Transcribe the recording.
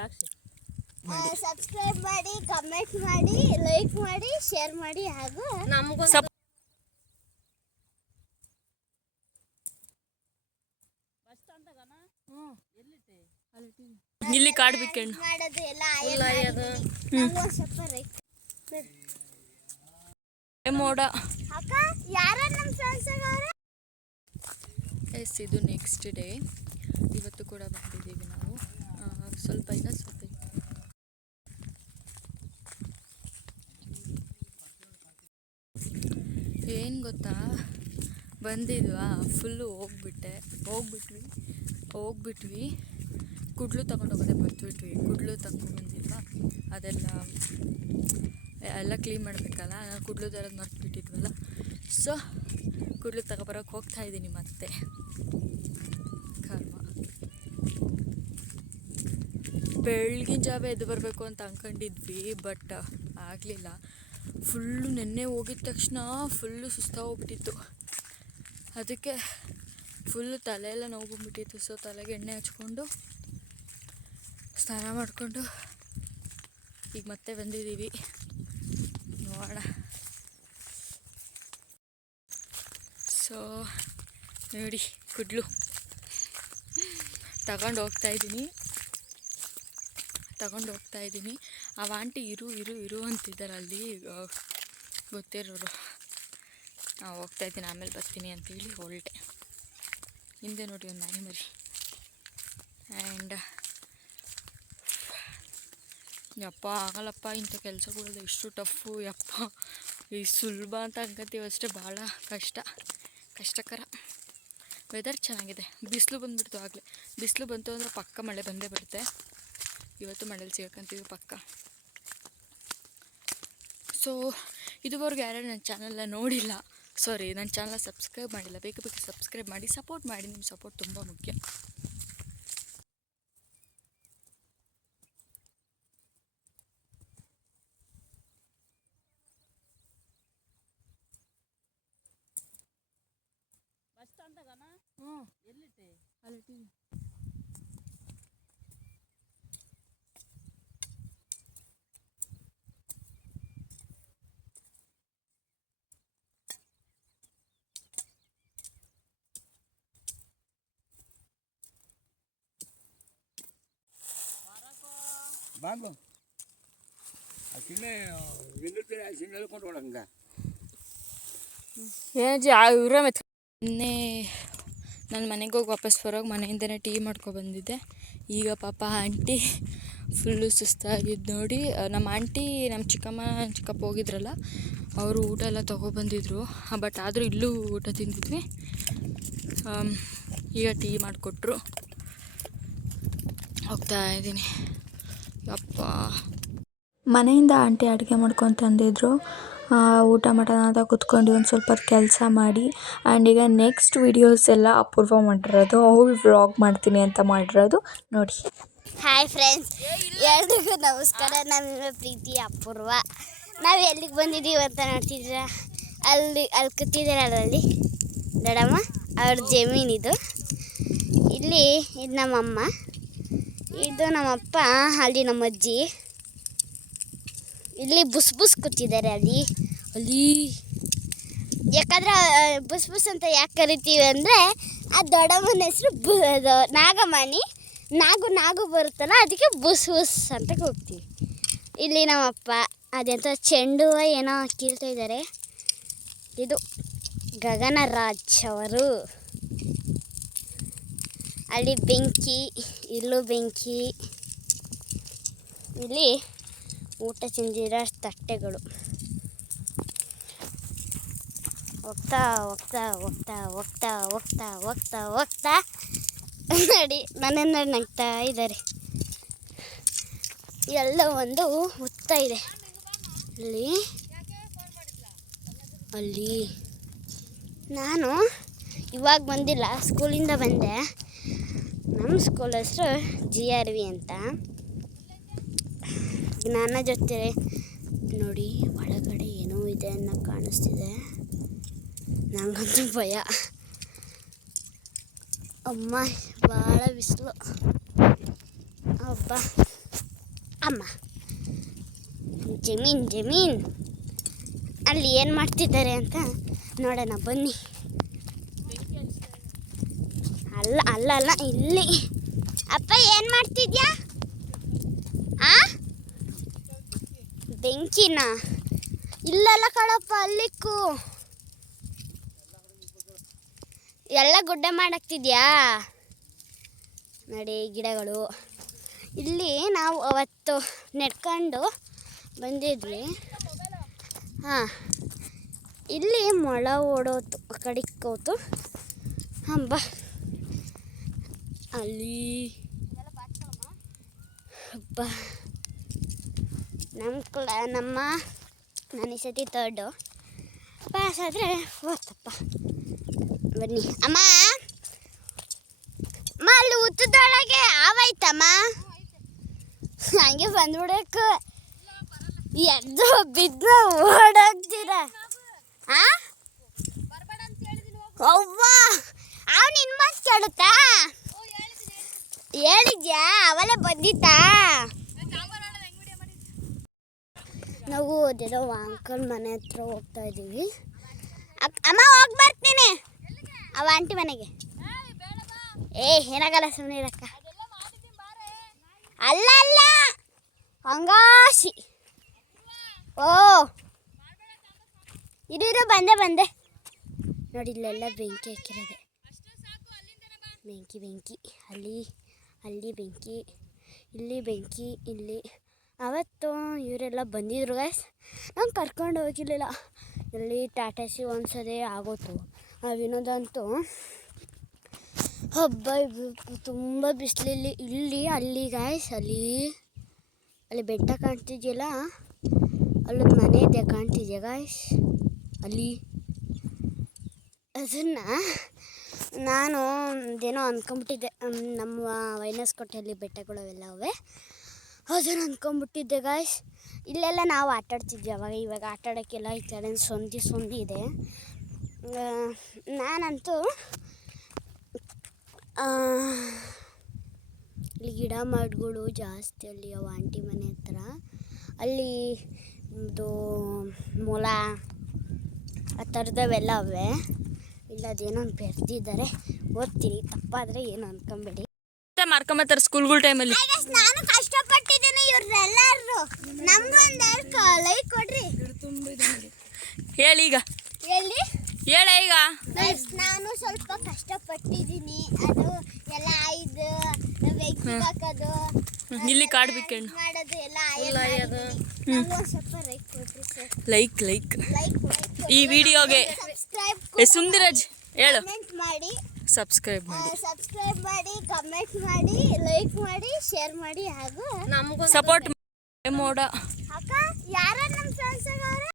ದ್ರಾಕ್ಷಿ ಸಬ್ಸ್ಕ್ರೈಬ್ ಮಾಡಿ ಕಮೆಂಟ್ ಮಾಡಿ ಲೈಕ್ ಮಾಡಿ ಶೇರ್ ಮಾಡಿ ಹಾಗೂ ನಮಗೂ ಇಲ್ಲಿ ಕಾಡ್ ಬಿಕ್ಕೆಣ್ಣ ಮಾಡೋದು ಎಲ್ಲ ಫುಲ್ ಆಯ್ಯದು ನಮ್ಗೂ ಸ್ವಲ್ಪ ರೈಟ್. ಮೋಡ. ಅಕ್ಕ ಯಾರ ನಮ್ಮ ಫ್ರೆಂಡ್ಸ್ ಎಸ್ ಇದು ನೆಕ್ಸ್ಟ್ ಡೇ ಇವತ್ತು ಕೂಡ ಬಂದಿದ್ದೀವಿ ನಾವು ಆ, ಸ್ವಲ್ಪ ಇಲ್ಲ ಸ್ವಲ್ಪ ಇದೆ. ಏನು ಗೊತ್ತಾ? ಬಂದಿದ್ವಾ? ಫುಲ್ಲು ಹೋಗ್ಬಿಟ್ಟೆ. ಹೋಗ್ಬಿಟ್ವಿ. ಹೋಗ್ಬಿಟ್ವಿ. ಕುಡ್ಲು ತಗೊಂಡು ಹೋಗೋದೇ ಮರ್ತ್ಬಿಟ್ವಿ. ಕುಡ್ಲು ತಗೊಂಡ್ಬಂದಿಲ್ವಾ ಅದೆಲ್ಲ, ಎಲ್ಲ ಕ್ಲೀನ್ ಮಾಡಬೇಕಲ್ಲ ಕುಡ್ಲು ತರೋದು ಮರ್ತ್ಬಿಟ್ಟಿದ್ವಲ್ಲ? ಸೊ ಕುಡ್ಲು ತಗೊಬರೋಕೆ ಹೋಗ್ತಾ ಇದ್ದೀನಿ ಮತ್ತೆ. ಕರ್ಮ. ಬೆಳಗಿನ ಜಾವ ಎದ್ದು ಬರಬೇಕು ಅಂತ ಅಂದ್ಕೊಂಡಿದ್ವಿ ಬಟ್ ಆಗಲಿಲ್ಲ. ಫುಲ್ಲು ನೆನ್ನೆ ಹೋಗಿದ ತಕ್ಷಣ ಫುಲ್ಲು ಸುಸ್ತಾಗೋಗ್ಬಿಟ್ಟಿತ್ತು ಅದಕ್ಕೆ ಫುಲ್ಲು ತಲೆಯೆಲ್ಲ ನೋವು ಬಂದ್ಬಿಟ್ಟಿತ್ತು ಸೊ ತಲೆಗೆ ಎಣ್ಣೆ ಹಚ್ಕೊಂಡು ಸ್ನಾನ ಮಾಡಿಕೊಂಡು ಈಗ ಮತ್ತೆ ಬಂದಿದ್ದೀವಿ. ನೋಡೋಣ. ಸೊ ನೋಡಿ, ಕುಡ್ಲು. ತಗೊಂಡು ಹೋಗ್ತಾ ಇದ್ದೀನಿ. ತಗೊಂಡು ಹೋಗ್ತಾ ಇದ್ದೀನಿ. ಆ ಆಂಟಿ ಇರು ಇರು ಇರು ಅಂತಿದ್ದಾರೆ ಅಲ್ಲಿ. ಗೊತ್ತಿರೋರು. ನಾವು ಹೋಗ್ತಾ ಇದ್ದೀನಿ, ಆಮೇಲೆ ಬರ್ತೀನಿ ಅಂತೇಳಿ ಹೊರಟೆ. ಹಿಂದೆ ನೋಡಿ ಒಂದು ನಾಯಿ ಮರಿ ಆ್ಯಂಡ್ ಯಪ್ಪ, ಆಗಲ್ಲಪ್ಪ, ಇಂಥ ಕೆಲಸಗಳೆಲ್ಲ ಇಷ್ಟು ಟಫು ಯಪ್ಪ. ಈ ಸುಲಭ ಅಂತ ಅನ್ಕೋತೀವಿ ಅಷ್ಟೇ, ಭಾಳ ಕಷ್ಟ, ಕಷ್ಟಕರ. ವೆದರ್ ಚೆನ್ನಾಗಿದೆ. ಬಿಸಿಲು ಬಂದುಬಿಡ್ತು ಆಗಲೇ. ಬಿಸಿಲು ಬಂತು ಅಂದರೆ ಪಕ್ಕ ಮಳೆ ಬಂದೇ ಬರುತ್ತೆ. ಇವತ್ತು ಮಂಡಲ್ ಸಿಗಕ್ಕಂತೀವಿ ಪಕ್ಕ. ಸೊ ಇದುವರೆಗೂ ಯಾರ್ಯಾರು ನನ್ನ ಚಾನಲ್ನ ನೋಡಿಲ್ಲ ಸಾರಿ ನನ್ನ ಚಾನಲ್ ಸಬ್ಸ್ಕ್ರೈಬ್ ಮಾಡಿಲ್ಲ. ಬೇಕು ಬೇಕು ಸಬ್ಸ್ಕ್ರೈಬ್ ಮಾಡಿ ಸಪೋರ್ಟ್ ಮಾಡಿ ನಿಮ್ಮ ಸಪೋರ್ಟ್ ತುಂಬ ಮುಖ್ಯ. ಹ್ಞೂ ಎಲ್ಲಿಟ್ಟೆ ಅಲ್ಲಿ ಬಾಂಬು ಆ ಆ ನಿನ್ನೆ ನಾನು ಮನೆಗೆ ಹೋಗಿ ವಾಪಸ್ ಬರೋಗಿ ಮನೆಯಿಂದನೇ ಟೀ ಮಾಡ್ಕೊಬಂದಿದ್ದೆ ಈಗ ಪಾಪ ಆಂಟಿ ಫುಲ್ಲು ಸುಸ್ತಾಗಿದ್ದು ನೋಡಿ ನಮ್ಮ ಆಂಟಿ ನಮ್ಮ ಚಿಕ್ಕಮ್ಮ ಚಿಕ್ಕಪ್ಪ ಹೋಗಿದ್ರಲ್ಲ, ಅವರು ಊಟ ಎಲ್ಲ ತೊಗೊಬಂದಿದ್ರು ಬಟ್ ಆದರೂ ಇಲ್ಲೂ ಊಟ ತಿಂದಿದ್ವಿ. ಈಗ ಟೀ ಮಾಡಿಕೊಟ್ರು. ಹೋಗ್ತಾ ಇದ್ದೀನಿ ಯಪ್ಪ. ಮನೆಯಿಂದ ಆಂಟಿ ಅಡುಗೆ ಮಾಡ್ಕೊಂಡು ತಂದಿದ್ರು. ಆ, ಊಟ ಮಾಡೋಣ ಅಂತ ಕುತ್ಕೊಂಡು ಒಂದು ಸ್ವಲ್ಪ ಕೆಲಸ ಮಾಡಿ. ಆ್ಯಂಡ್ ಈಗ ನೆಕ್ಸ್ಟ್ ವೀಡಿಯೋಸ್ ಎಲ್ಲ ಅಪೂರ್ವ ಮಾಡಿರೋದು. ಅವಳು ವ್ಲಾಗ್ ಮಾಡ್ತೀನಿ ಅಂತ ಮಾಡಿರೋದು. ನೋಡಿ. ಹಾಯ್ ಫ್ರೆಂಡ್ಸ್ ಎಲ್ರಿಗೂ ನಮಸ್ಕಾರ. ನಮ್ಮ ಪ್ರೀತಿ ಅಪೂರ್ವ. ನಾವು ಎಲ್ಲಿಗೆ ಬಂದಿದ್ದೀವಿ ಅಂತ ನೋಡ್ತಿದ್ರ ಅಲ್ಲಿ ಅಲ್ಲಿ ಕೂತಿದ್ದೀರಲ್ಲ ಅಲ್ಲಿ ದೊಡ್ಡಮ್ಮ ಅವ್ರ ಜಮೀನಿದು ಇಲ್ಲಿ ಇದು ನಮ್ಮಮ್ಮ. ಇದು ನಮ್ಮಪ್ಪ, ಅಲ್ಲಿ ನಮ್ಮ ಅಜ್ಜಿ ಇಲ್ಲಿ ಬುಸ್ ಬುಸ್ ಕೂತಿದ್ದಾರೆ ಅಲ್ಲಿ. ಅಲ್ಲಿ. ಯಾಕಂದ್ರೆ ಬುಸ್ ಬುಸ್ ಅಂತ ಯಾಕೆ ಕರಿತೀವಿ ಅಂದರೆ, ಆ ದೊಡ್ಡಮ್ಮನ ಹೆಸರು ಬು ನಾಗಮಣಿ. ನಾಗು ನಾಗು ಬರುತ್ತಲ್ಲ, ಅದಕ್ಕೆ ಬುಸ್ ಬುಸ್ ಅಂತ ಹೋಗ್ತೀವಿ ಇಲ್ಲಿ ನಮ್ಮಪ್ಪ, ಅದೆಂತ ಚೆಂಡು ಏನೋ ಕೀಳ್ತಾ ಇದ್ದಾರೆ. ಇದು ಗಗನರಾಜ್ ಅವರು. ಅಲ್ಲಿ ಬೆಂಕಿ, ಇಲ್ಲೂ ಬೆಂಕಿ. ಇಲ್ಲಿ ಊಟ ತಿಂದಿರೋ ತಟ್ಟೆಗಳು. ಹೋಗ್ತಾ ಹೋಗ್ತಾ ಹೋಗ್ತಾ ಹೋಗ್ತಾ ಹೋಗ್ತಾ ಹೋಗ್ತಾ ಹೋಗ್ತಾ. ನೋಡಿ ನೋಡಿ ನಗ್ತಾ ಇದ್ದಾರೆ. ಎಲ್ಲ ಒಂದು ಹುತ್ತ ಇದೆ. ಅಲ್ಲಿ ಅಲ್ಲಿ. ನಾನು ಇವಾಗ ಬಂದಿಲ್ಲ ಸ್ಕೂಲಿಂದ ಬಂದೆ. ನಮ್ಮ ಸ್ಕೂಲ್ ಹೆಸರು ಜಿ ಆರ್ ವಿ ಅಂತ ಜ್ಞಾನ ಜೊತೆ ನೋಡಿ ಒಳಗಡೆ ಏನೋ ಇದೆ ಅನ್ನೋ ಕಾಣಿಸ್ತಿದೆ ನನಗಂತೂ ಭಯ ಅಮ್ಮ ಭಾಳ ಬಿಸಿಲು ಅಬ್ಬ ಅಮ್ಮ ಜಮೀನ್ ಜಮೀನ್ ಅಲ್ಲಿ ಏನು ಮಾಡ್ತಿದ್ದಾರೆ ಅಂತ ನೋಡೋಣ ಬನ್ನಿ ಅಲ್ಲ ಅಲ್ಲ, ಇಲ್ಲಿ. ಅಪ್ಪ, ಏನು ಮಾಡ್ತಿದ್ಯಾ? ಆ? ಬೆಂಕಿನ? ಇಲ್ಲಲ್ಲ ಕಣಪ್ಪ, ಅಲ್ಲಿಕ್ಕು. ಎಲ್ಲ ಗುಡ್ಡ ಮಾಡಾಕ್ತಿದ್ಯಾ? ನೋಡಿ, ಗಿಡಗಳು. ಇಲ್ಲಿ ನಾವು ಅವತ್ತು ನೆಡ್ಕೊಂಡು ಬಂದಿದ್ವಿ. ಹಾಂ. ಇಲ್ಲಿ ಮೊಳ ಓಡೋತು, ಕಡಿಕೋತು. ಹಂಬ. ಅಲ್ಲಿ ಅಪ್ಪ ನಮ್ಮ ಕ್ಲ ನಮ್ಮ ನಾನು ಈ ಸತಿ ತರ್ಡು ಪಾಸ್ ಆದರೆ ಓದಪ್ಪ ಬನ್ನಿ. ಅಮ್ಮ! ಅಮ್ಮ, ಅಲ್ಲಿ ಉತ್ತದೊಳಗೆ ಆವಾಯ್ತಮ್ಮ ಹಂಗೆ ಬಂದ್ಬಿಡಕ್ಕೆ ಎದ್ದು ಬಿದ್ದು ಓಡೋಗ್ತೀರ? ಆ? ಅವ್ವ ಅವ್ ನಿನ್ ಮಾತು ಕೇಳುತ್ತಾ? ಹೇಳಿದ್ಯಾ? ಅವಲೇ ಬಂದಿತ್ತಾ ನಾವು ಅದೇನೋ ಅಂಕಲ್ ಮನೆ ಹತ್ರ ಹೋಗ್ತಾ ಇದ್ದೀವಿ. ಅಮ್ಮ ಹೋಗಿ ಬರ್ತೀನಿ. ಅವ ಆಂಟಿ ಮನೆಗೆ. ಏ ಏನಾಗಲ್ಲ ಸುಮ್ಮನೆ ಇರಕ್ಕ. ಅಲ್ಲ ಅಲ್ಲ. ಹಂಗಾಸಿ ಓ. ಇರು ಇರು ಬಂದೆ ಬಂದೆ. ನೋಡಿ ಇಲ್ಲೆಲ್ಲ ಬೆಂಕಿ ಹಾಕಿರೋದೆ. ಬೆಂಕಿ ಬೆಂಕಿ. ಅಲ್ಲಿ ಅಲ್ಲಿ ಬೆಂಕಿ, ಇಲ್ಲಿ ಬೆಂಕಿ, ಇಲ್ಲಿ. ಅವತ್ತು ಇವರೆಲ್ಲ ಬಂದಿದ್ರು ಗೈಸ್ ನಂಗೆ ಕರ್ಕೊಂಡು ಹೋಗಿರಲಿಲ್ಲ. ಇಲ್ಲಿ ಟಾಟಾಸಿ ಒಂದ್ಸದೆ ಆಗೋತು. ಆ ವಿನೋದಂತೂ ಹಬ್ಬ ತುಂಬ ಬಿಸಿಲಲ್ಲಿ, ಇಲ್ಲಿ, ಅಲ್ಲಿ ಗಾಯ್ಸ್ ಅಲ್ಲಿ ಅಲ್ಲಿ ಬೆಟ್ಟ ಕಾಣ್ತಿದೆಯಲ್ಲ? ಅಲ್ಲೊಂದು ಮನೆ ಇದೆ ಕಾಣ್ತಿದೆಯಾ ಗಾಯ್ಸ್ ಅಲ್ಲಿ. ಅದನ್ನು ನಾನು ಒಂದೇನೋ ಅಂದ್ಕೊಂಬಿಟ್ಟಿದ್ದೆ ನಮ್ಮ ವೈನಸ್ಕೋಟೆಯಲ್ಲಿ ಬೆಟ್ಟಗಳು ಅವೆಲ್ಲ ಅವೆ ಅದನ್ನು ಅಂದ್ಕೊಂಡ್ಬಿಟ್ಟಿದ್ದೆ ಗಾಯ್ಸ್ ಇಲ್ಲೆಲ್ಲ ನಾವು ಆಟ ಆಡ್ತಿದ್ವಿ ಅವಾಗ. ಇವಾಗ ಆಟ ಆಡೋಕ್ಕೆಲ್ಲ ಈ ಕಡೆ ಸೊಂದಿ ಸೊಂದಿ ಇದೆ. ನಾನಂತೂ ಇಲ್ಲಿ ಗಿಡ ಮರಗಳು ಜಾಸ್ತಿ ಅಲ್ಲಿ ಅವ ಆಂಟಿ ಮನೆ ಹತ್ರ. ಅಲ್ಲಿ ಇದು ಮೊಲ, ಆ ಥರದವೆಲ್ಲ ಅವೆ. ಇಲ್ಲ, ಅದೇನೋ ಬೆರೆದಿದ್ದಾರೆ. ಓದ್ತೀನಿ ತಪ್ಪಾದರೆ ಏನು ಅನ್ಕೊಂಬೇಡಿ. ಮಾರ್ಕೊಂಬತ್ತಾರೆ ಸ್ಕೂಲ್ಗಳ ಟೈಮಲ್ಲಿ ನಾನು ಕಷ್ಟಪಟ್ಟಿದ್ದೀನಿ ಇವ್ರೆಲ್ಲರೂ. ನಮ್ಗೊಂದು ಲೈಕ್ ಕೊಡ್ರಿ. ಹೇಳಿ ಈಗ. ಹೇಳಿ. ಹೇಳ ಈಗ. ನಾನು ಸ್ವಲ್ಪ ಕಷ್ಟಪಟ್ಟಿದ್ದೀನಿ. ಅದು ಎಲ್ಲ ಆಯ್ದು ಹಾಕೋದು ಇಲ್ಲಿ ಕಾಡು ಬಿಕ್ಕಣ್ಣು ಮಾಡೋದು ಎಲ್ಲ ಸ್ವಲ್ಪ ಲೈಕ್ ಕೊಡ್ರಿ ಲೈಕ್ ಲೈಕ್ ಈ ವಿಡಿಯೋಗೆ ಸುಂದರಜ್ ಹೇಳು. ಮಾಡಿ. ಸಬ್ಸ್ಕ್ರೈಬ್ ಮಾಡಿ. ಸಬ್ಸ್ಕ್ರೈಬ್ ಮಾಡಿ ಕಮೆಂಟ್ ಮಾಡಿ ಲೈಕ್ ಮಾಡಿ ಶೇರ್ ಮಾಡಿ ಹಾಗೂ ನಮಗೂ ಸಪೋರ್ಟ್ ಮೋಡ. ಅಕ್ಕ ಯಾರು ನಮ್ಮ ಫ್ರೆಂಡ್ಸ್ ಅವ್ರೆ